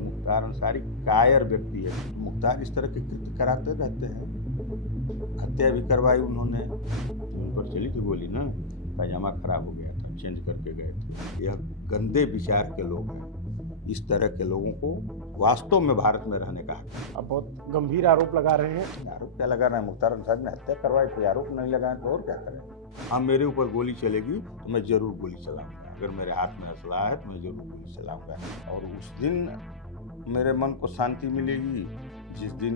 मुख्तार अंसारी कायर व्यक्ति है। तो मुख्तार इस तरह के कृत्य कराते रहते हैं। हत्या भी करवाई उन्होंने, उन पर चली थी गोली ना, पैजामा खराब हो गया था, चेंज करके गए थे। यह गंदे विचार के लोग हैं। इस तरह के लोगों को वास्तव में भारत में रहने का हक है। आप बहुत गंभीर आरोप लगा रहे हैं। आरोप क्या लगा रहे हैं? मुख्तार अंसारी ने हत्या करवाई थी, आरोप नहीं लगाए तो और क्या करें? हाँ, मेरे ऊपर गोली चलेगी तो मैं जरूर गोली चलाऊंगा। अगर मेरे हाथ में हौसला है तो मैं जरूर गोली चलाऊंगा। और उस दिन मेरे मन को शांति मिलेगी जिस दिन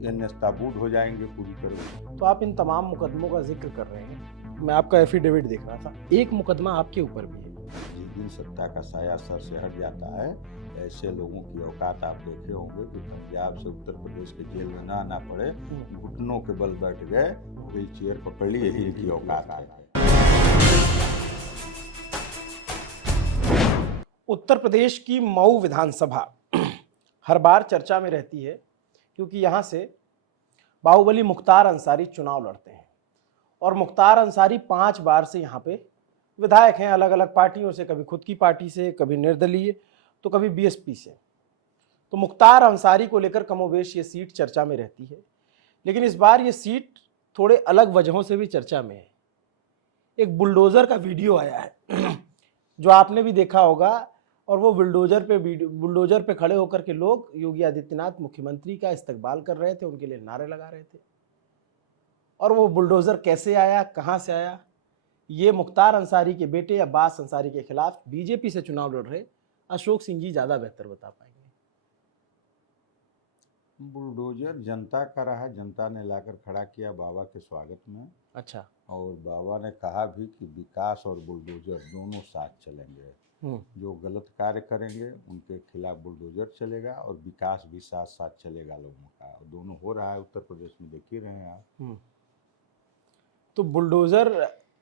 ये नस्ताबूद हो जाएंगे पूरी तरह। तो आप इन तमाम मुकदमों का जिक्र कर रहे हैं, मैं आपका एफिडेविट देख रहा था, एक मुकदमा आपके ऊपर भी है। जिस दिन सत्ता का साया सर से हट जाता है, ऐसे लोगों की औकात आप देखे होंगे कि पंजाब से उत्तर प्रदेश के जेल में ना आना पड़े, घुटनों के बल बैठ गए, व्हील चेयर पकड़ ली, यही इनकी औकात है। उत्तर प्रदेश की मऊ विधानसभा हर बार चर्चा में रहती है क्योंकि यहाँ से बाहुबली मुख्तार अंसारी चुनाव लड़ते हैं और मुख्तार अंसारी 5 बार से यहाँ पे विधायक हैं, अलग अलग पार्टियों से, कभी खुद की पार्टी से, कभी निर्दलीय, तो कभी बीएसपी से। तो मुख्तार अंसारी को लेकर कमोबेश ये सीट चर्चा में रहती है, लेकिन इस बार ये सीट थोड़े अलग वजहों से भी चर्चा में है। एक बुलडोजर का वीडियो आया है जो आपने भी देखा होगा, और वो बुलडोजर पे खड़े होकर के लोग योगी आदित्यनाथ मुख्यमंत्री का इस्तकबाल कर रहे थे, उनके लिए नारे लगा रहे थे। और वो बुलडोजर कैसे आया, कहां से आया, ये मुख्तार अंसारी के बेटे अब्बास अंसारी के खिलाफ बीजेपी से चुनाव लड़ रहे अशोक सिंह जी ज्यादा बेहतर बता पाएंगे। बुलडोजर जनता का रहा, जनता ने लाकर खड़ा किया बाबा के स्वागत में। अच्छा। और बाबा ने कहा भी कि विकास और बुलडोजर दोनों साथ चलेंगे। जो गलत कार्य करेंगे उनके खिलाफ बुलडोजर चलेगा और विकास भी साथ साथ चलेगा लोगों का। और दोनों हो रहा है उत्तर प्रदेश में, देख ही रहे हैं आप। तो बुलडोजर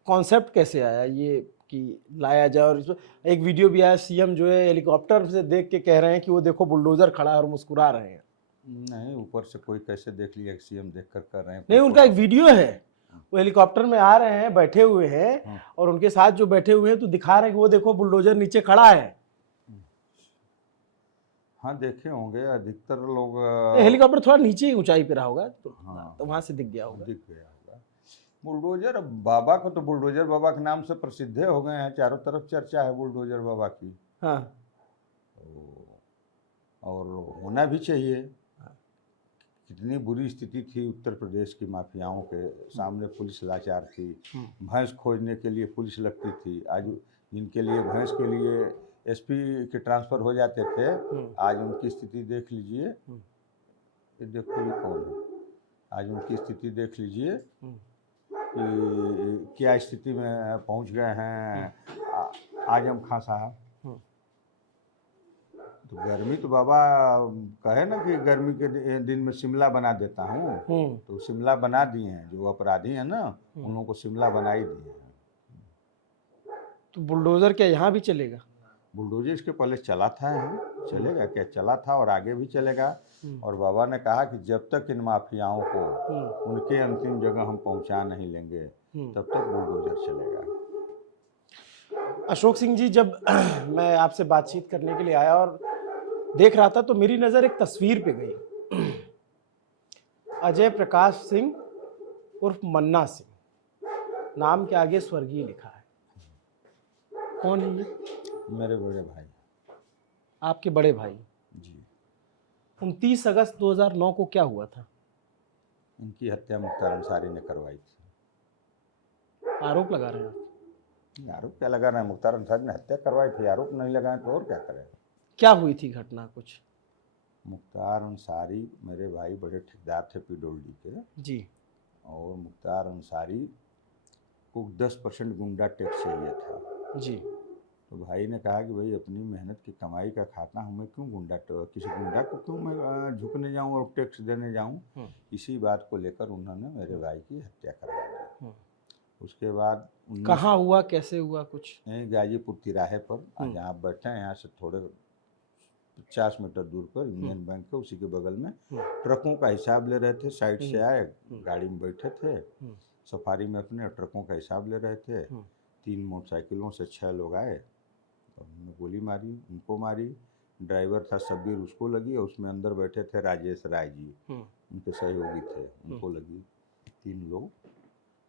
कॉन्सेप्ट कैसे आया ये कि लाया जाए? और एक वीडियो भी आया, सीएम जो है हेलीकॉप्टर से देख के कह रहे हैं कि वो देखो बुलडोजर खड़ा है और मुस्कुरा रहे हैं। नहीं, ऊपर से कोई कैसे देख लिया सीएम देख कर रहे हैं? नहीं, उनका एक वीडियो है, वो हेलीकॉप्टर में आ रहे हैं, बैठे हुए हैं, और उनके साथ जो बैठे हुए हैं तो दिखा रहे हैं कि वो देखो बुलडोजर नीचे खड़ा है। हाँ, देखे होंगे अधिकतर लोग। हेलीकॉप्टर थोड़ा नीचे ही ऊंचाई पे रहा होगा तो वहां से दिख गया होगा। दिख गया होगा बुलडोजर। बाबा को तो बुलडोजर बाबा के नाम से प्रसिद्ध हो गए हैं, चारों तरफ चर्चा है बुलडोजर बाबा की। हाँ। और होना भी चाहिए। कितनी बुरी स्थिति थी उत्तर प्रदेश की माफियाओं के सामने, पुलिस लाचार थी। भैंस खोजने के लिए पुलिस लगती थी। आज इनके लिए भैंस के लिए एसपी के ट्रांसफ़र हो जाते थे। आज उनकी स्थिति देख लीजिए। ये देखो ये कौन है, आज उनकी स्थिति देख लीजिए कि क्या स्थिति में पहुंच गए हैं आजम खां साहब। तो गर्मी तो बाबा कहे ना कि गर्मी के दिन में शिमला बना देता हूँ, तो शिमला बना दिए हैं। जो अपराधी हैं ना, उन लोगों को शिमला बना ही दिए हैं। तो बुलडोजर क्या यहाँ भी चलेगा? बुलडोजर इसके पहले चला था, चलेगा क्या? चला था और आगे भी चलेगा। और बाबा ने कहा कि जब तक इन माफियाओं को उनके अंतिम जगह हम पहुंचा नहीं लेंगे तब तक बुलडोजर चलेगा। अशोक सिंह जी, जब मैं आपसे बातचीत करने के लिए आया और देख रहा था तो मेरी नज़र एक तस्वीर पे गई। अजय प्रकाश सिंह उर्फ मन्ना सिंह, नाम के आगे स्वर्गीय लिखा है। कौन है ये? मेरे बड़े भाई। आपके बड़े भाई जी। 29 अगस्त 2009 को क्या हुआ था? इनकी हत्या मुख्तार अंसारी ने करवाई थी। आरोप लगा रहे हैं? आरोप क्या लगा रहे हैं? मुख्तार अंसारी ने हत्या करवाई थी, आरोप नहीं लगाए तो और क्या करें? क्या हुई थी घटना कुछ? मुख्तार अंसारी मेरे भाई बड़े ठेकेदार थे पीडोल्डी के जी। और मुख्तार अंसारी को 10% गुंडा टैक्स चाहिए था जी। तो भाई ने कहा कि भाई अपनी मेहनत की कमाई का खाता हूँ, मैं क्यों किसी गुंडा को क्यों मैं झुकने जाऊँ और टैक्स देने जाऊँ। इसी बात को लेकर उन्होंने मेरे भाई की हत्या करवा दी। उसके बाद कहाँ हुआ, कैसे हुआ कुछ? गाजीपुर तिराहे पर, जहाँ आप बैठे हैं यहाँ से थोड़े 50 मीटर दूर पर यूनियन बैंक है, उसी के बगल में ट्रकों का हिसाब ले रहे थे। साइड से आए, गाड़ी में बैठे थे, सफारी में अपने ट्रकों का हिसाब ले रहे थे। 3 मोटरसाइकिलों से 6 लोग आए और उन्होंने गोली मारी, उनको मारी। ड्राइवर था शब्बीर, उसको लगी, और उसमें अंदर बैठे थे राजेश राय जी, उनके सहयोगी थे, उनको लगी, 3 लोग।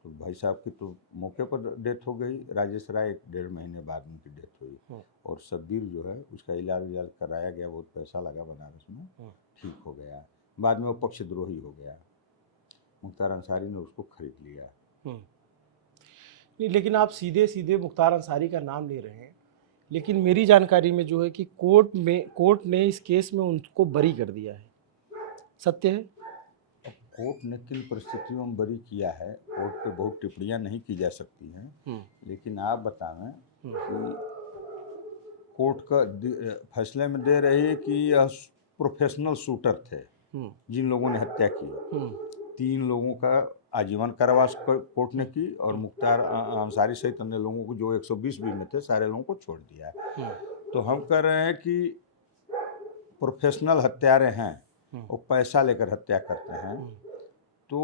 तो भाई साहब की तो मौके पर डेथ हो गई, राजेश राय 1-1.5 महीने बाद उनकी डेथ हुई, और शब्बीर जो है उसका इलाज कराया गया, बहुत पैसा लगा बनारस में, ठीक हो गया। बाद में वो पक्षद्रोही हो गया, मुख्तार अंसारी ने उसको खरीद लिया। नहीं, लेकिन आप सीधे सीधे मुख्तार अंसारी का नाम ले रहे हैं, लेकिन मेरी जानकारी में जो है कि कोर्ट ने इस केस में उनको बरी कर दिया है, सत्य है? कोर्ट ने किन परिस्थितियों में बरी किया है, कोर्ट पे बहुत टिप्पणियां नहीं की जा सकती हैं, लेकिन आप बतावें कि कोर्ट का फैसले में दे रही है कि यह प्रोफेशनल शूटर थे जिन लोगों ने हत्या की। 3 लोगों का आजीवन कारावास कोर्ट ने की, और मुख्तार अंसारी सहित अन्य लोगों को जो 120 भी में थे सारे लोगों को छोड़ दिया। तो हम कह रहे हैं कि प्रोफेशनल हत्यारे हैं, वो पैसा लेकर हत्या करते हैं, तो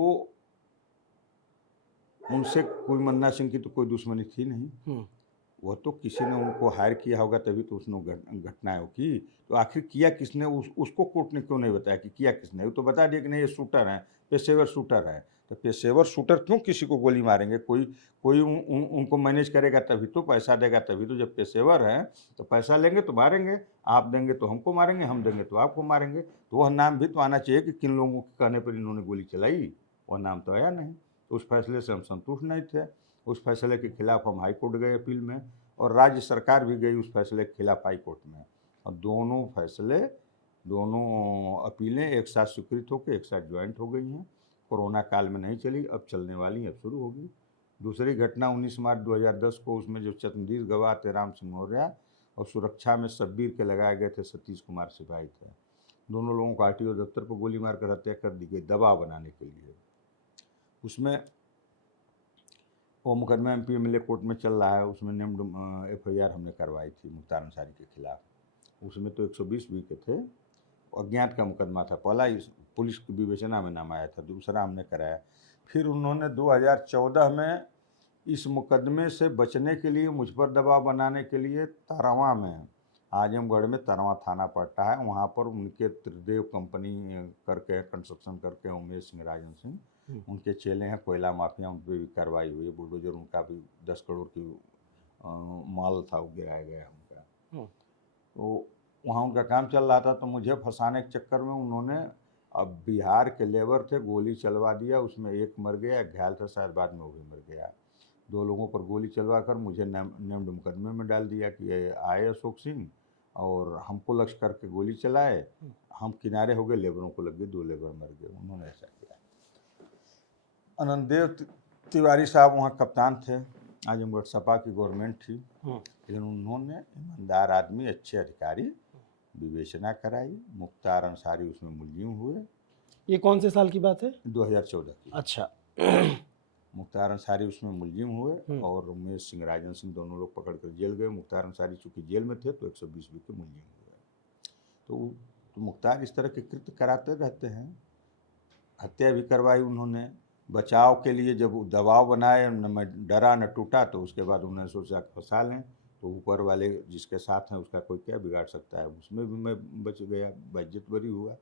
उनसे कोई मन्ना सिंह की तो कोई दुश्मनी थी नहीं, वो तो किसी ने उनको हायर किया होगा तभी तो उसने घटनाएं की। तो आखिर किया किसने, उसको कोर्ट ने क्यों नहीं बताया कि किया किसने? वो तो बता दिया कि नहीं ये शूटर हैं, पेशेवर शूटर है। तो पेशेवर शूटर क्यों किसी को गोली मारेंगे? कोई उनको मैनेज करेगा तभी तो, पैसा देगा तभी तो। जब पेशेवर हैं तो पैसा लेंगे तो मारेंगे, आप देंगे तो हमको मारेंगे, हम देंगे तो आपको मारेंगे। तो वह नाम भी तो आना चाहिए कि किन लोगों के कहने पर इन्होंने गोली चलाई, वह नाम तो आया नहीं। तो उस फैसले से हम संतुष्ट नहीं थे। उस फैसले के खिलाफ हम हाई कोर्ट गए अपील में, और राज्य सरकार भी गई उस फैसले के खिलाफ हाई कोर्ट में, और दोनों फैसले, दोनों अपीलें एक साथ स्वीकृत होकर एक साथ ज्वाइंट हो गई हैं। कोरोना काल में नहीं चली, अब चलने वाली, अब शुरू होगी। दूसरी घटना 19 मार्च 2010 को, उसमें जो चंद्रदीर गवाह थे राम सिंह मौर्य, और सुरक्षा में शब्बीर के लगाए गए थे सतीश कुमार सिपाही थे। दोनों लोगों को RTO दफ्तर पर गोली मारकर हत्या कर दी गई दबाव बनाने के लिए। उसमें वो मुकदमा MPMLA कोर्ट में चल रहा है, उसमें नेम्ड FIR हमने करवाई थी मुख्तार अंसारी के खिलाफ। उसमें तो 120 भी के थे, अज्ञात का मुकदमा था। पहला पुलिस की विवेचना में नाम आया था, दूसरा हमने कराया। फिर उन्होंने 2014 में इस मुकदमे से बचने के लिए, मुझ पर दबाव बनाने के लिए, तरवा में, आजमगढ़ में तरवा थाना पड़ता है, वहाँ पर उनके त्रिदेव कंपनी करके कंस्ट्रक्शन करके उमेश सिंह, राजन सिंह, उनके चेले हैं, कोयला माफिया, उन पर भी कार्रवाई हुई। बुलडोजर उनका भी 10 करोड़ की माल था, वो गिराया गया उनका। तो वहाँ उनका काम चल रहा था, तो मुझे फंसाने के चक्कर में उन्होंने, अब बिहार के लेबर थे, गोली चलवा दिया। उसमें एक मर गया, एक घायल था, शायद बाद में वो भी मर गया। 2 लोगों पर गोली चलवा कर मुझे नेम्ड मुकदमे में डाल दिया कि ये आए अशोक सिंह और हमको लक्ष्य करके गोली चलाए, हम किनारे हो गए, लेबरों को लग गई, 2 लेबर मर गए। उन्होंने ऐसा किया। आनंददेव तिवारी साहब वहाँ कप्तान थे, आजमगढ़ सपा की गवर्नमेंट थी, लेकिन उन्होंने, ईमानदार आदमी, अच्छे अधिकारी, विवेचना कराई। मुख्तार अंसारी उसमें मुलजिम हुए। ये कौन से साल की बात है? 2014 की। अच्छा। मुख्तार अंसारी उसमें मुलजिम हुए, और उमेश सिंह, राजन सिंह, दोनों लोग पकड़ कर जेल गए। मुख्तार अंसारी चूँकि जेल में थे तो 120 भी के मुलजिम हुए। तो मुख्तार इस तरह के कृत्य कराते रहते हैं। हत्या भी करवाई उन्होंने। बचाव के लिए जब दबाव बनाए, न मैं डरा न टूटा, तो उसके बाद उन्होंने सोचा फंसा लें, तो ऊपर वाले जिसके साथ हैं उसका कोई क्या बिगाड़ सकता है। उसमें भी मैं बच गया, बेइज्जत बरी हुआ,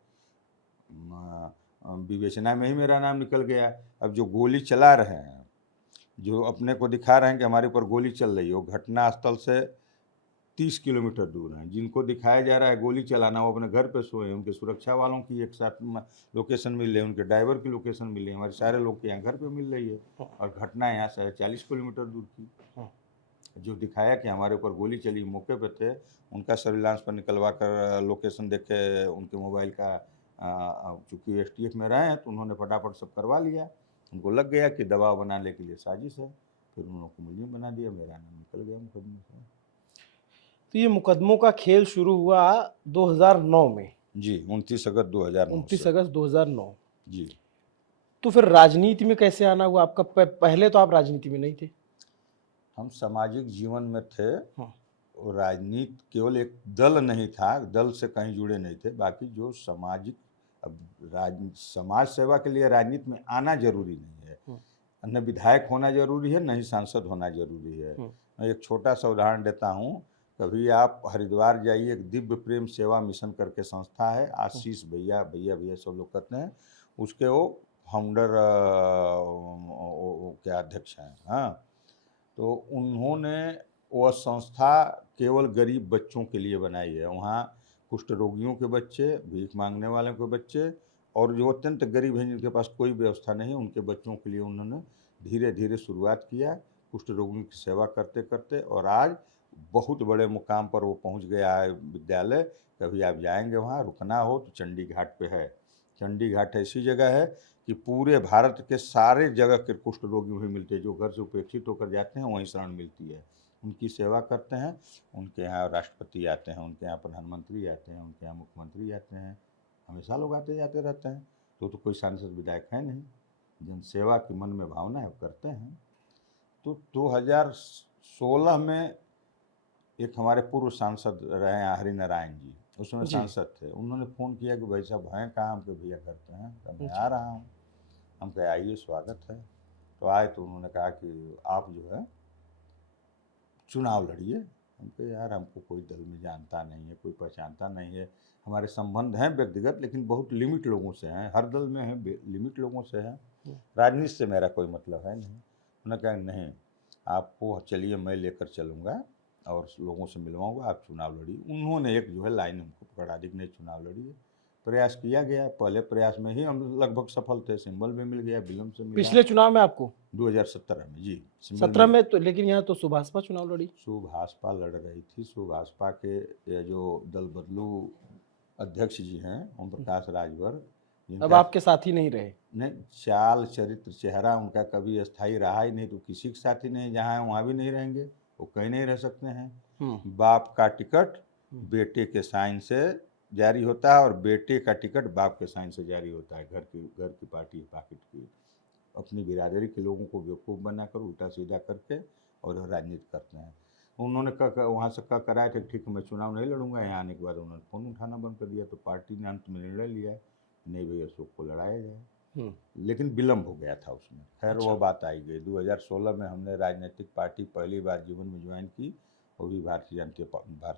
विवेचना में ही मेरा नाम निकल गया। अब जो गोली चला रहे हैं, जो अपने को दिखा रहे हैं कि हमारे ऊपर गोली चल रही है, वो घटना स्थल से 30 किलोमीटर दूर हैं। जिनको दिखाया जा रहा है गोली चलाना, वो अपने घर पे सोए हैं। उनके सुरक्षा वालों की एक साथ लोकेशन मिल रही है, उनके ड्राइवर की लोकेशन मिल रही है, हमारे सारे लोग के यहाँ घर पे मिल रही है, और घटना यहाँ से है 40 किलोमीटर दूर की। जो दिखाया कि हमारे ऊपर गोली चली, मौके पे थे, उनका सर्विलांस पर निकलवा कर लोकेशन देखे, उनके मोबाइल का, चूँकि STF में रहे हैं तो उन्होंने फटाफट सब करवा लिया। उनको लग गया कि दबाव बनाने के लिए साजिश है, फिर उन लोगों को मुलजिम बना दिया, मेरा नाम निकल गया मुकदमे से। तो ये मुकदमों का खेल शुरू हुआ 2009 में? जी, 29 अगस्त 2009 29 से। अगस्त 2009। जी। तो फिर राजनीति में कैसे आना हुआ आपका? पहले तो आप राजनीति में नहीं थे। हम सामाजिक जीवन में थे, और राजनीति केवल एक दल नहीं था, दल से कहीं जुड़े नहीं थे। बाकी जो सामाजिक, अब समाज सेवा के लिए राजनीति में आना जरूरी नहीं है, न विधायक होना जरूरी है, न ही सांसद होना जरूरी है। मैं एक छोटा सा उदाहरण देता हूँ। कभी आप हरिद्वार जाइए, एक दिव्य प्रेम सेवा मिशन करके संस्था है, आशीष भैया भैया भैया सब लोग कहते हैं, उसके वो फाउंडर क्या अध्यक्ष हैं। हाँ, तो उन्होंने वह संस्था केवल गरीब बच्चों के लिए बनाई है। वहाँ कुष्ठ रोगियों के बच्चे, भीख मांगने वालों के बच्चे और जो अत्यंत गरीब हैं जिनके पास कोई व्यवस्था नहीं, उनके बच्चों के लिए उन्होंने धीरे धीरे शुरुआत किया कुष्ठ रोगियों की सेवा करते करते, और आज बहुत बड़े मुकाम पर वो पहुंच गया है विद्यालय। कभी आप जाएंगे वहाँ, रुकना हो तो चंडी घाट पे है। चंडी घाट ऐसी जगह है कि पूरे भारत के सारे जगह के कुष्ठ रोगी वहीं मिलते हैं, जो घर से उपेक्षित होकर जाते हैं वहीं शरण मिलती है। उनकी सेवा करते हैं। उनके यहाँ राष्ट्रपति आते हैं, उनके यहाँ प्रधानमंत्री आते हैं, उनके यहाँ मुख्यमंत्री आते हैं, हमेशा लोग आते जाते रहते हैं। तो कोई सांसद विधायक है नहीं, जनसेवा की मन में भावना है, करते हैं। तो 2016 में एक हमारे पूर्व सांसद रहे हैं हरिनारायण जी, उसमें सांसद थे, उन्होंने फ़ोन किया कि भाई साहब हैं कहाँ? हम के भैया करते हैं, तो मैं आ रहा हूँ। हम कहे आइए, स्वागत है। तो आए तो उन्होंने कहा कि आप जो है चुनाव लड़िए। हम कहे यार हमको कोई दल में जानता नहीं है, कोई पहचानता नहीं है, हमारे संबंध हैं व्यक्तिगत लेकिन बहुत लिमिट लोगों से हैं, हर दल में हैं, लिमिट लोगों से हैं, राजनीति से मेरा कोई मतलब है नहीं। उन्होंने कहा नहीं, आपको चलिए मैं लेकर चलूँगा और लोगों से मिलवाऊंगा, आप चुनाव लड़िए। उन्होंने एक जो है लाइन हमको पकड़ा दी कि नहीं चुनाव लड़िए। प्रयास किया गया, पहले प्रयास में ही हम लगभग सफल थे, सिंबल भी मिल गया, विलम्ब से मिला। पिछले चुनाव में आपको 2017 में जी, 17 में तो, लेकिन यहाँ तो सुभाषपा चुनाव लड़ी। सुभाषपा लड़ रही थी। सुभाषपा के जो दल बदलू अध्यक्ष जी हैं ओम प्रकाश राजभर, अब आपके साथ ही नहीं रहे। नहीं, चाल चरित्र चेहरा उनका कभी अस्थायी रहा ही नहीं, तो किसी के साथ ही नहीं, जहाँ है वहाँ भी नहीं रहेंगे, वो कहीं नहीं रह सकते हैं। बाप का टिकट बेटे के साइन से जारी होता है और बेटे का टिकट बाप के साइन से जारी होता है। घर की पार्टी पॉकेट की, अपनी बिरादरी के लोगों को बेवकूफ़ बनाकर उल्टा सीधा करके और राजनीति करते हैं। उन्होंने वहाँ से कराया था ठीक मैं चुनाव नहीं लड़ूंगा। यहाँ आने के बाद उन्होंने फ़ोन उठाना बंद कर दिया, तो पार्टी ने अंत में निर्णय लिया नहीं भाई अशोक को लड़ाया जाए, लेकिन विलम्ब हो गया था उसमें। खैर वो बात आई गई। 2016 में हमने राजनीतिक पार्टी पहली बार जीवन में ज्वाइन की, वो भी भारतीय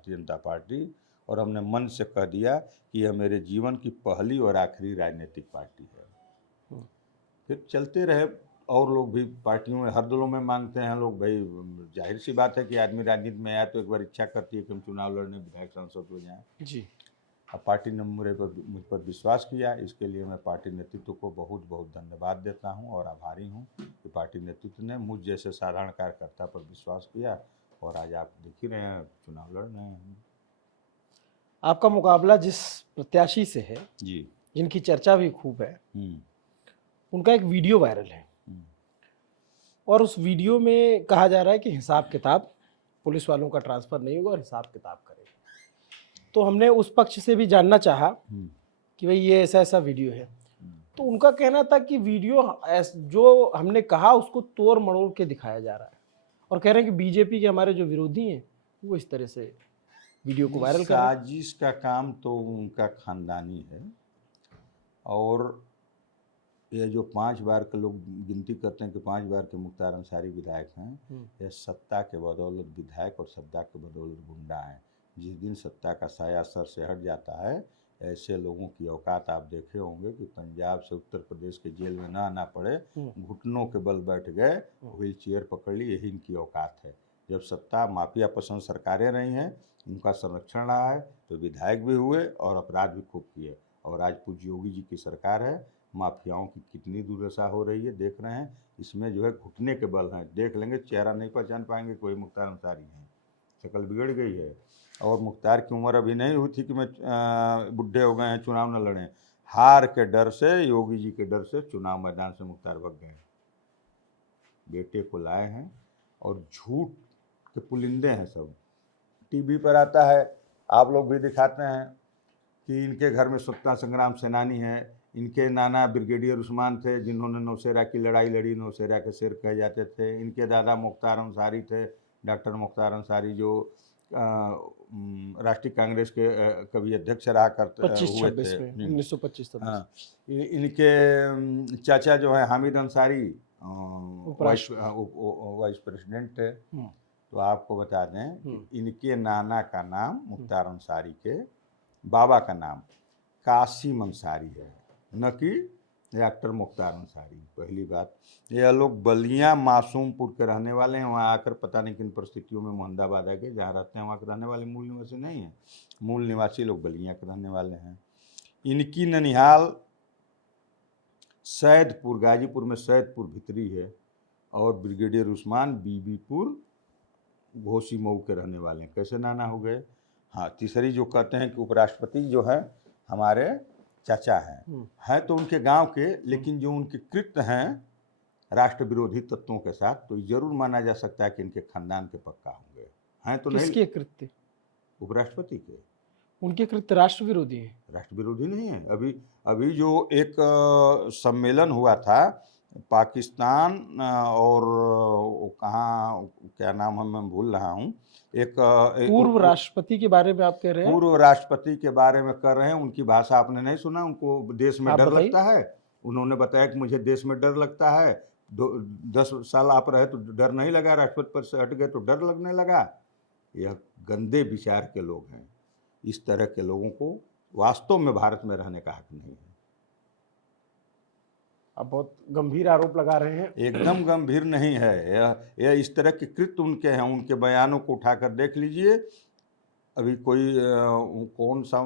जनता पार्टी, और हमने मन से कह दिया कि यह मेरे जीवन की पहली और आखिरी राजनीतिक पार्टी है। फिर चलते रहे, और लोग भी पार्टियों में, हर दलों में मांगते हैं लोग। भाई जाहिर सी बात है कि आदमी राजनीति में आया तो एक बार इच्छा करती है कि हम चुनाव लड़ने विधायक सांसद हो जाएं जी। अब पार्टी ने मुझ पर विश्वास किया, इसके लिए मैं पार्टी नेतृत्व को बहुत बहुत धन्यवाद देता हूं और आभारी हूं कि पार्टी नेतृत्व ने मुझ जैसे साधारण कार्यकर्ता पर विश्वास किया, और आज आप देख ही रहे हैं चुनाव लड़ रहे हैं। आपका मुकाबला जिस प्रत्याशी से है जी, जिनकी चर्चा भी खूब है, उनका एक वीडियो वायरल है, और उस वीडियो में कहा जा रहा है कि हिसाब किताब पुलिस वालों का ट्रांसफ़र नहीं होगा और हिसाब किताब करेगा। तो हमने उस पक्ष से भी जानना चाहा कि भाई ये ऐसा ऐसा वीडियो है, तो उनका कहना था कि वीडियो जो हमने कहा उसको तोड़ मरोड़ के दिखाया जा रहा है, और कह रहे हैं कि बीजेपी के हमारे जो विरोधी हैं वो इस तरह से वीडियो को वायरल कर रहे हैं। साजिश का काम तो उनका खानदानी है, और ये जो 5 बार के लोग गिनती करते हैं कि 5 बार के मुख्तार अंसारी विधायक हैं, ये सत्ता के बदौलत विधायक और सत्ता के बदौलत गुंडा हैं। जिस दिन सत्ता का साया सर से हट जाता है, ऐसे लोगों की औकात आप देखे होंगे कि पंजाब से उत्तर प्रदेश के जेल में ना आना पड़े, घुटनों के बल बैठ गए, व्हील चेयर पकड़ ली, यही इनकी औकात है। जब सत्ता माफिया पसंद सरकारें रही हैं, उनका संरक्षण रहा है, तो विधायक भी हुए और अपराध भी खूब किए। और आज पूज्य योगी जी की सरकार है, माफियाओं की कितनी दुर्दशा हो रही है देख रहे हैं। इसमें जो है घुटने के बल हैं, देख लेंगे चेहरा नहीं पहचान पाएंगे कोई मुख्तार अंसारी हैं, शक्ल बिगड़ गई है। और मुख्तार की उम्र अभी नहीं हुई थी कि मैं बुढ़े हो गए हैं चुनाव न लड़ें। हार के डर से, योगी जी के डर से चुनाव मैदान से मुख्तार भाग गए। बेटे को लाए हैं और झूठ के पुलिंदे हैं सब। टीवी पर आता है, आप लोग भी दिखाते हैं कि इनके घर में स्वतंत्रता संग्राम सेनानी है, इनके नाना ब्रिगेडियर उस्मान थे जिन्होंने नौशेरा की लड़ाई लड़ी, नौशेरा के शेर कहे जाते थे। इनके दादा मुख्तार अंसारी थे, डॉक्टर मुख्तार अंसारी, जो राष्ट्रीय कांग्रेस के कभी अध्यक्ष रहा करते हुए थे 1925। हाँ, इनके चाचा जो है हामिद अंसारी वाइस प्रेसिडेंट थे। तो आपको बता दें हम्म। कि इनके नाना का नाम मुख्तार अंसारी के बाबा का नाम कासिम अंसारी है, न कि डॉक्टर मुख्तार अंसारी। पहली बात, यह लोग बलिया मासूमपुर के रहने वाले हैं। वहाँ आकर पता नहीं किन परिस्थितियों में मोहम्मदाबाद आ गए, जहाँ रहते हैं वहाँ के रहने वाले मूल निवासी नहीं हैं। मूल निवासी लोग बलिया के रहने वाले हैं। इनकी ननिहाल सैदपुर, गाजीपुर में सैदपुर भितरी है, और ब्रिगेडियर उस्मान बीबीपुर घोसी मऊ के रहने वाले हैं। कैसे नाना हो गए? हाँ, तीसरी जो कहते हैं कि उपराष्ट्रपति जो है हमारे चाचा हैं तो उनके गांव के, लेकिन जो उनके कृत्य हैं राष्ट्र विरोधी तत्वों के साथ, तो जरूर माना जा सकता है कि इनके खानदान के पक्का होंगे। हैं तो नहीं, किसके कृत्य? उपराष्ट्रपति के। उनके कृत्य राष्ट्र विरोधी है? राष्ट्र विरोधी नहीं है। अभी अभी जो एक सम्मेलन हुआ था पाकिस्तान और कहाँ, क्या नाम है मैं भूल रहा हूँ, एक पूर्व राष्ट्रपति के बारे में आप कह रहे हैं? पूर्व राष्ट्रपति के बारे में कर रहे हैं। उनकी भाषा आपने नहीं सुना? उनको देश में आप डर बताइए। लगता है। उन्होंने बताया कि मुझे देश में डर लगता है। 10 साल आप रहे तो डर नहीं लगा, राष्ट्रपति पद से हट गए तो डर लगने लगा। यह गंदे विचार के लोग हैं। इस तरह के लोगों को वास्तव में भारत में रहने का हक नहीं है। आप बहुत गंभीर आरोप लगा रहे हैं। एकदम गंभीर नहीं है। यह इस तरह के कृत्य उनके हैं। उनके बयानों को उठाकर देख लीजिए। अभी कोई कौन सा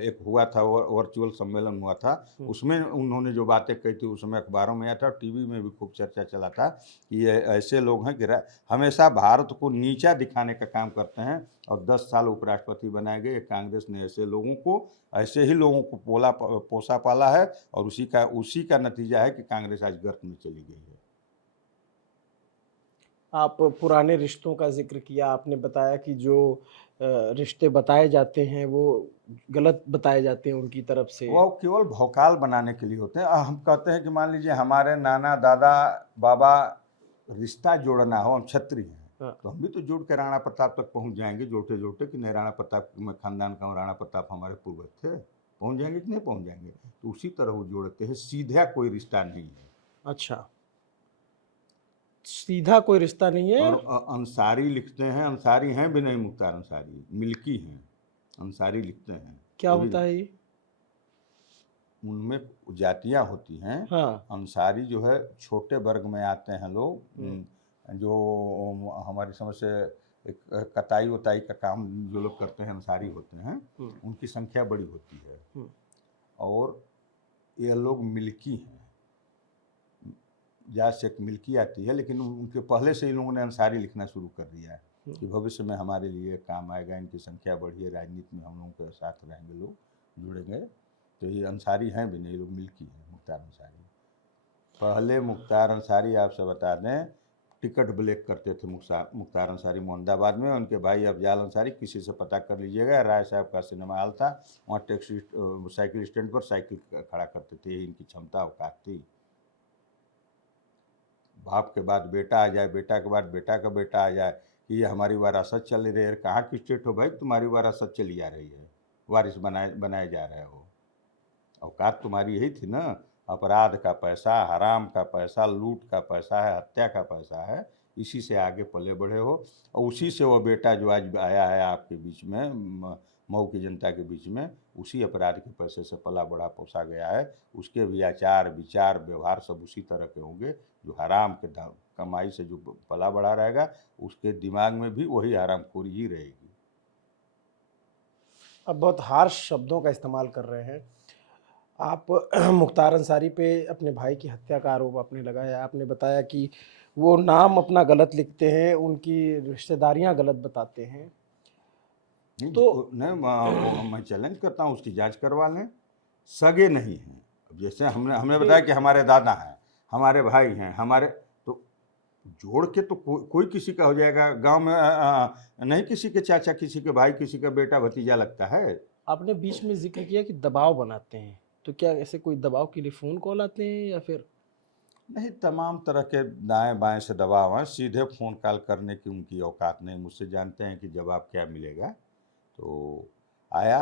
एक हुआ था, वर्चुअल सम्मेलन हुआ था, उसमें उन्होंने जो बातें कही थी उसमें अखबारों में आया था, टीवी में भी खूब चर्चा चला था कि ये ऐसे लोग हैं कि हमेशा भारत को नीचा दिखाने का काम करते हैं, और 10 साल उपराष्ट्रपति बनाए गए। कांग्रेस ने ऐसे लोगों को, ऐसे ही लोगों को पोसा पाला है, और उसी का नतीजा है कि कांग्रेस आज गर्त में चली गई है। आप पुराने रिश्तों का जिक्र किया, आपने बताया कि जो रिश्ते बताए जाते हैं वो गलत बताए जाते हैं उनकी तरफ से। वो केवल भौकाल बनाने के लिए होते हैं। हम कहते हैं कि मान लीजिए हमारे नाना दादा बाबा रिश्ता जोड़ना हो, हम क्षत्रिय हैं, तो हम भी तो जोड़ के राणा प्रताप तक पहुंच जाएंगे, जोड़ते जोड़ते कि नहीं, राणा प्रताप में खानदान का, राणा प्रताप हमारे पूर्वज थे, पहुंच जाएंगे कि नहीं पहुंच जाएंगे? तो उसी तरह वो जोड़ते हैं। सीधा कोई रिश्ता नहीं है। अच्छा, सीधा कोई रिश्ता नहीं है। और अंसारी लिखते हैं, अंसारी हैं भी नहीं मुख्तार अंसारी, मिल्की हैं। अंसारी लिखते हैं। क्या होता है ये? उनमें जातियां होती हैं। हाँ। अंसारी जो है छोटे वर्ग में आते हैं लोग, जो हमारी समझ से एक कताई वताई का काम जो लोग करते हैं अंसारी होते हैं, उनकी संख्या बड़ी होती है। और ये लोग मिल्की हैं, जात से एक मिल्की आती है, लेकिन उनके पहले से इन लोगों ने अंसारी लिखना शुरू कर दिया है कि भविष्य में हमारे लिए काम आएगा, इनकी संख्या बढ़ी है, राजनीति में हम लोगों के साथ रहेंगे, लोग जुड़ेंगे। तो ये अंसारी हैं भी नहीं, लोग मिल्की हैं मुख्तार अंसारी। पहले मुख्तार अंसारी, आपसे बता दें, टिकट ब्लैक करते थे मुख्तार अंसारी मोहम्मदाबाद में। उनके भाई अफजाल अंसारी, किसी से पता कर लीजिएगा, राय साहब का सिनेमा हॉल था, वहाँ टैक्सी साइकिल स्टैंड पर साइकिल खड़ा करते थे। इनकी क्षमता औकात थी। बाप के बाद बेटा आ जाए, बेटा के बाद बेटा का बेटा आ जाए कि ये हमारी विरासत चल रही है। कहाँ की स्टेट हो भाई, तुम्हारी विरासत चली आ रही है, वारिस बनाए जा रहे हो। औकात तुम्हारी यही थी ना। अपराध का पैसा, हराम का पैसा, लूट का पैसा है, हत्या का पैसा है, इसी से आगे पले बढ़े हो। और उसी से वो बेटा जो आज आया है आपके बीच में, मऊ की जनता के बीच में, उसी अपराध के पैसे से पला बड़ा पोसा गया है। उसके भी आचार विचार व्यवहार सब उसी तरह के होंगे। जो हराम के कमाई से जो पला बड़ा रहेगा, उसके दिमाग में भी वही हरामखोरी ही रहेगी। अब बहुत हार्श शब्दों का इस्तेमाल कर रहे हैं आप। मुख्तार अंसारी पे अपने भाई की हत्या का आरोप आपने लगाया। आपने बताया कि वो नाम अपना गलत लिखते हैं, उनकी रिश्तेदारियां गलत बताते हैं। तो मैं चैलेंज करता हूँ, उसकी जांच करवा लें। सगे नहीं हैं। अब जैसे हमने बताया कि हमारे दादा हैं, हमारे भाई हैं, हमारे, तो जोड़ के तो कोई किसी का हो जाएगा। गांव में नहीं किसी के चाचा, किसी के भाई, किसी का बेटा भतीजा लगता है। आपने बीच में जिक्र किया कि दबाव बनाते हैं, तो क्या ऐसे कोई दबाव के लिए फ़ोन कॉल आते हैं या फिर? नहीं, तमाम तरह के दाएं बाएं से दबाव हैं। सीधे फ़ोन कॉल करने की उनकी औकात नहीं। मुझसे जानते हैं कि जवाब क्या मिलेगा। तो आया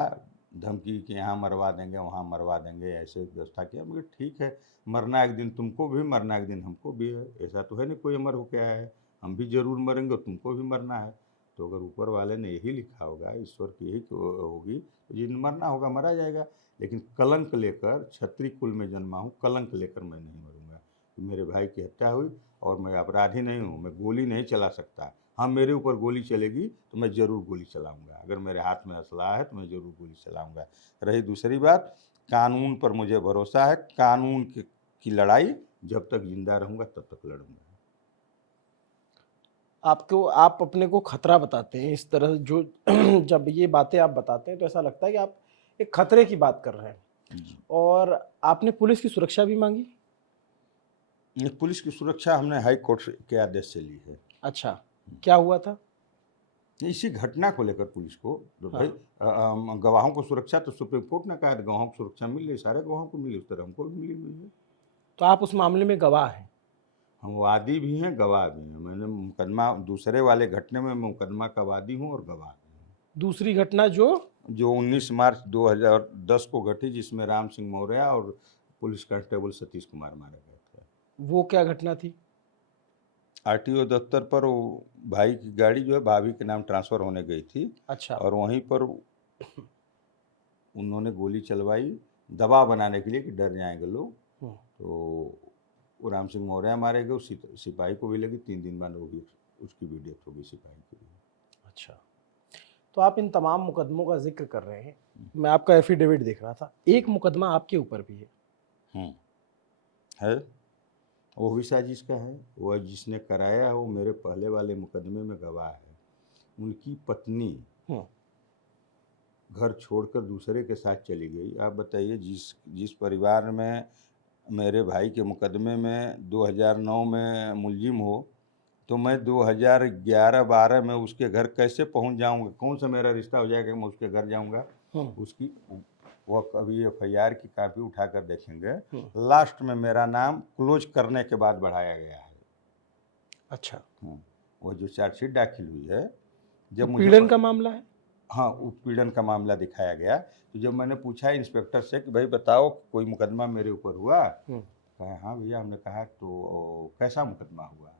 धमकी कि यहाँ मरवा देंगे, वहाँ मरवा देंगे, ऐसे व्यवस्था किया। मगर ठीक है, मरना एक दिन तुमको भी, मरना एक दिन हमको भी है। ऐसा तो है नहीं कोई अमर हो के आया है। हम भी जरूर मरेंगे, तुमको भी मरना है। तो अगर ऊपर वाले ने यही लिखा होगा, ईश्वर की यही होगी, तो जिन मरना होगा मरा जाएगा। लेकिन कलंक लेकर, क्षत्रिय कुल में जन्मा हूँ, कलंक लेकर मैं नहीं मरूंगा कि मेरे भाई की हत्या हुई और मैं अपराधी नहीं हूँ, मैं गोली नहीं चला सकता। हाँ, मेरे ऊपर गोली चलेगी तो मैं ज़रूर गोली चलाऊंगा, अगर मेरे हाथ में असला है तो मैं ज़रूर गोली चलाऊंगा। रही दूसरी बात, कानून पर मुझे भरोसा है, कानून की लड़ाई जब तक जिंदा रहूंगा तब तक लड़ूंगा। आपको, आप अपने को खतरा बताते हैं इस तरह जो जब ये बातें आप बताते हैं तो ऐसा लगता है कि आप एक खतरे की बात कर रहे हैं। जी। और आपने पुलिस की सुरक्षा भी मांगी? पुलिस की सुरक्षा हमने हाई कोर्ट के आदेश से ली है। अच्छा, क्या हुआ था? इसी घटना को लेकर पुलिस को, तो भाई हाँ। गवाहों को सुरक्षा तो सुप्रीम कोर्ट ने कहा है, गवाहों को सुरक्षा मिल रही, सारे गवाहों को मिली, उस तरह हमको भी मिली हुई है। तो आप उस मामले में गवाह हैं? हम वादी भी हैं, गवाह भी हैं। मैंने मुकदमा, दूसरे वाले घटने में मुकदमा का वादी हूँ और गवाह भी हूँ। दूसरी घटना जो? जो 19 मार्च 2010 को घटी, जिसमें राम सिंह मौर्य और पुलिस कांस्टेबल सतीश कुमार मारे गए थे। वो क्या घटना थी? आरटीओ दफ्तर पर वो भाई की गाड़ी जो है भाभी के नाम ट्रांसफ़र होने गई थी, अच्छा। और वहीं पर उन्होंने गोली चलवाई दबाव बनाने के लिए कि डर जाएंगे लोग। हम्म। तो वो राम सिंह मौर्य मारे गए, उस सिपाही को भी लगी, 3 दिन बाद वो भी, उसकी भी डेथ हो गई, सिपाही की भी। अच्छा, तो आप इन तमाम मुकदमों का जिक्र कर रहे हैं, मैं आपका एफिडेविट देख रहा था, एक मुकदमा आपके ऊपर भी है। है, वो भी साजिश का है। वो जिसने कराया है वो मेरे पहले वाले मुकदमे में गवाह है। उनकी पत्नी हम्म। घर छोड़कर दूसरे के साथ चली गई। आप बताइए, जिस परिवार में मेरे भाई के मुकदमे में 2009 में मुलजिम हो, तो मैं 2011-12 में उसके घर कैसे पहुंच जाऊंगा? कौन सा मेरा रिश्ता हो जाएगा मैं उसके घर जाऊंगा? उसकी, वो कभी FIR की कापी उठाकर देखेंगे, लास्ट में मेरा नाम क्लोज करने के बाद बढ़ाया गया है। अच्छा, वो जो चार्जशीट दाखिल हुई है, जब मुझे उत्पीड़न का मामला है? हाँ, उत्पीड़न का मामला दिखाया गया। तो जब मैंने पूछा इंस्पेक्टर से कि भाई बताओ कोई मुकदमा मेरे ऊपर हुआ, कहा हाँ भैया। हमने कहा तो कैसा मुकदमा हुआ?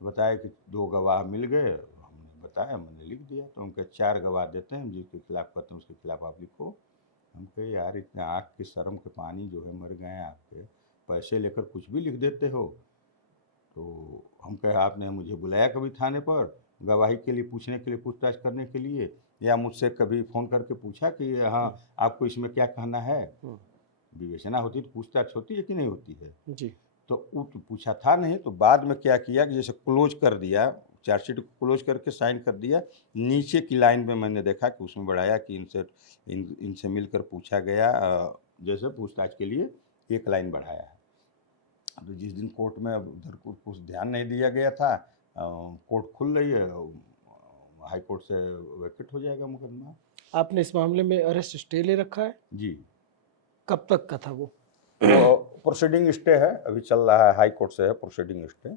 तो बताया कि 2 गवाह मिल गए। हमने बताया, मैंने लिख दिया। तो उनके 4 गवाह देते हैं, जिसके खिलाफ कहते हैं उसके खिलाफ आप लिखो। हम कहे यार, इतने आँख के शर्म के पानी जो है मर गए आपके, पैसे लेकर कुछ भी लिख देते हो। तो हम कहे आपने मुझे बुलाया कभी थाने पर गवाही के लिए, पूछने के लिए, पूछताछ करने के लिए, या मुझसे कभी फ़ोन करके पूछा कि हाँ आपको इसमें क्या कहना है? विवेचना होती तो पूछताछ होती है कि नहीं होती है? जी। तो वो तो पूछा था नहीं। तो बाद में क्या किया कि जैसे क्लोज कर दिया, चार्जशीट को क्लोज करके साइन कर दिया, नीचे की लाइन में मैंने देखा कि उसमें बढ़ाया कि इनसे मिलकर पूछा गया, जैसे पूछताछ के लिए एक लाइन बढ़ाया है। तो जिस दिन कोर्ट में उधर कुछ ध्यान नहीं दिया गया था, कोर्ट खुल रही है, हाई कोर्ट से वैकेट हो जाएगा मुकदमा। आपने इस मामले में अरेस्ट स्टे ले रखा है? जी। कब तक का था वो? प्रोसीडिंग स्टे है, अभी चल रहा है, हाई कोर्ट से है प्रोसीडिंग स्टे।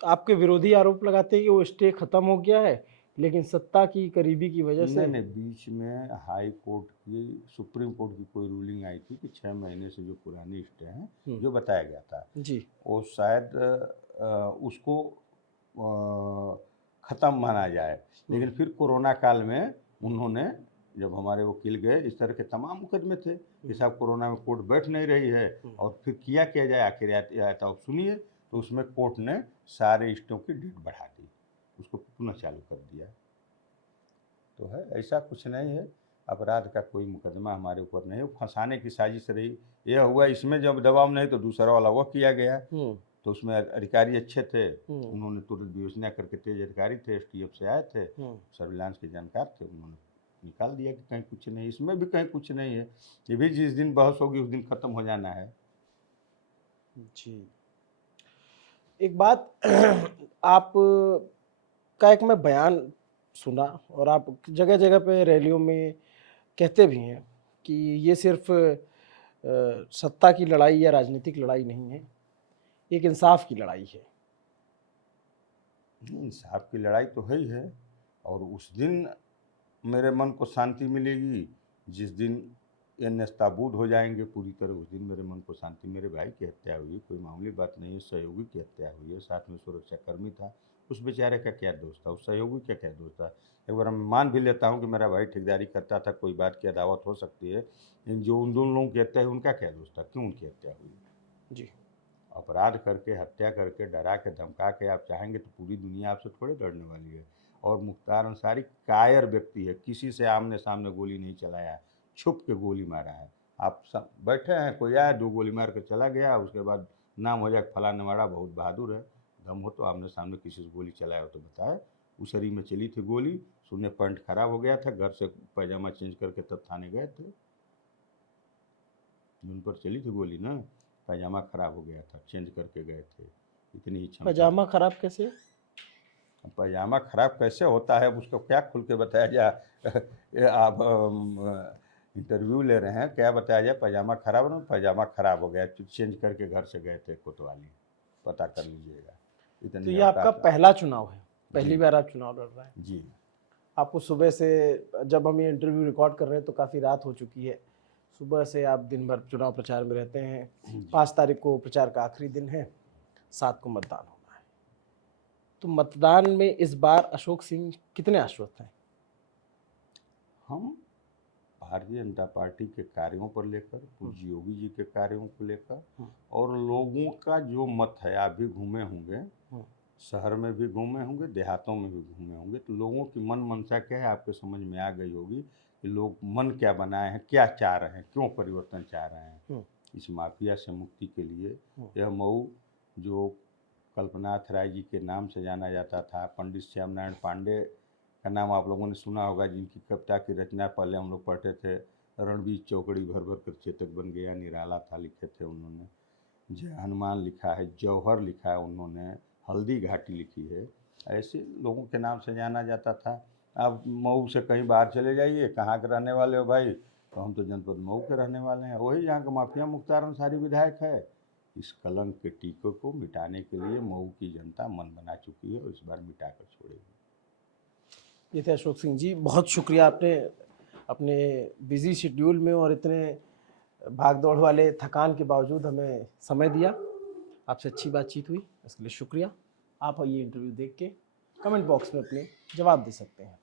तो आपके विरोधी आरोप लगाते हैं कि वो स्टे खत्म हो गया है, लेकिन सत्ता की करीबी की वजह से। नहीं, बीच में हाई कोर्ट की, सुप्रीम कोर्ट की कोई रूलिंग आई थी कि 6 महीने से जो पुरानी स्टे हैं, जो बताया गया था जी। वो शायद उसको ख़त्म माना जाए। लेकिन फिर कोरोना काल में उन्होंने, जब हमारे वकील गए, इस तरह के तमाम मुकदमे थे कि साहब कोरोना में कोर्ट बैठ नहीं रही है, और फिर किया जाए आखिर या तो सुनिए। तो उसमें कोर्ट ने सारे स्टों की डेट बढ़ा दी, उसको पुनः चालू कर दिया। तो है, ऐसा कुछ नहीं है, अपराध का कोई मुकदमा हमारे ऊपर नहीं है। फंसाने की साजिश रही, यह हुआ, इसमें जब दबाव नहीं तो दूसरा वाला वो किया गया। तो उसमें अधिकारी अच्छे थे, उन्होंने तुरंत विवेचना करके, तेज अधिकारी थे, STF से आए थे, सर्विलांस के जानकार थे, उन्होंने निकाल दिया कि कहीं कुछ नहीं, इसमें भी कहीं कुछ नहीं है। ये भी जिस दिन बहस होगी उस दिन ख़त्म हो जाना है। जी। एक बात आप का एक मैं बयान सुना, और आप जगह जगह पे रैलियों में कहते भी हैं कि ये सिर्फ सत्ता की लड़ाई या राजनीतिक लड़ाई नहीं है, एक इंसाफ की लड़ाई है। इंसाफ की लड़ाई तो है ही है, और उस दिन मेरे मन को शांति मिलेगी जिस दिन ये नेस्ताबूद हो जाएंगे पूरी तरह, उस दिन मेरे मन को शांति। मेरे भाई की हत्या हुई, कोई मामूली बात नहीं है, सहयोगी की हत्या हुई है, साथ में सुरक्षाकर्मी था, उस बेचारे का क्या दोष था, उस सहयोगी का क्या दोष था। एक बार मैं मान भी लेता हूँ कि मेरा भाई ठेकेदारी करता था, कोई बात की अदावत हो सकती है, लेकिन जो उन दोनों लोगों की हत्या हुई उनका क्या दोष था, क्यों उनकी हत्या हुई। जी। अपराध करके, हत्या करके, डरा के, धमका के आप चाहेंगे तो पूरी दुनिया आपसे थोड़े लड़ने वाली है। और मुख्तार अंसारी कायर व्यक्ति है, किसी से आमने सामने गोली नहीं चलाया, छुप के गोली मारा है। आप सब बैठे हैं, कोई आया 2 गोली मार के चला गया, उसके बाद नाम हो जाए फलाने वाला बहुत बहादुर है। दम हो तो आमने सामने किसी से गोली चलाया हो तो बताए। उसरी में चली थी गोली, सुनने पैंट खराब हो गया था, घर से पैजामा चेंज करके तब थाने गए थे। उन पर चली थी गोली ना, पैजामा खराब हो गया था, चेंज करके गए थे, इतनी ही क्षमता। पजामा खराब कैसे? पैजामा खराब कैसे होता है, अब उसको क्या खुल के बताया जाए। ये आप इंटरव्यू ले रहे हैं, क्या बताया जाए, पैजामा खराब ना, पैजामा खराब हो गया, चेंज करके घर से गए थे कोतवाली, पता कर लीजिएगा। तो इतनी ये आपका औकात है। पहला चुनाव है, पहली जी। बार आप चुनाव लड़ रहे हैं। जी आपको सुबह से, जब हम ये इंटरव्यू रिकॉर्ड कर रहे हैं तो काफ़ी रात हो चुकी है, सुबह से आप दिन भर चुनाव प्रचार में रहते हैं। 5 तारीख को प्रचार का आखिरी दिन है, 7 को मतदान होना है। तो मतदान में इस बार अशोक सिंह कितने आश्वस्त हैं? हम भारतीय जनता पार्टी के कार्यों पर लेकर, पूज्य योगी जी के कार्यों को लेकर, और लोगों का जो मत है, आप भी घूमे होंगे, शहर में भी घूमे होंगे, देहातों में भी घूमे होंगे, तो लोगों की मन मंशा क्या है आपके समझ में आ गई होगी कि लोग मन क्या बनाए हैं, क्या चाह रहे हैं, क्यों परिवर्तन चाह रहे हैं। इस माफिया से मुक्ति के लिए यह मऊ, जो कल्पनाथ राय जी के नाम से जाना जाता था, पंडित श्याम नारायण पांडे का नाम आप लोगों ने सुना होगा, जिनकी कविता की रचना पहले हम लोग पढ़ते थे, रणबीर चौकड़ी भर भर कर चेतक बन गया, निराला था, लिखे थे उन्होंने। जय हनुमान लिखा है, जौहर लिखा है उन्होंने, हल्दी घाटी लिखी है, ऐसे लोगों के नाम से जाना जाता था। आप मऊ से कहीं बाहर चले जाइए, कहाँ के रहने वाले हो भाई, तो हम तो जनपद मऊ के रहने वाले हैं, वही यहाँ का माफिया मुख्तार अंसारी विधायक है। इस कलंक के टीके को मिटाने के लिए मऊ की जनता मन बना चुकी है और इस बार मिटा कर छोड़ेगी। ये थे अशोक सिंह जी, बहुत शुक्रिया, आपने अपने बिजी शेड्यूल में और इतने भाग दौड़ वाले थकान के बावजूद हमें समय दिया। आपसे अच्छी बातचीत हुई, इसके लिए शुक्रिया। आप ये इंटरव्यू देख के कमेंट बॉक्स में अपने जवाब दे सकते हैं।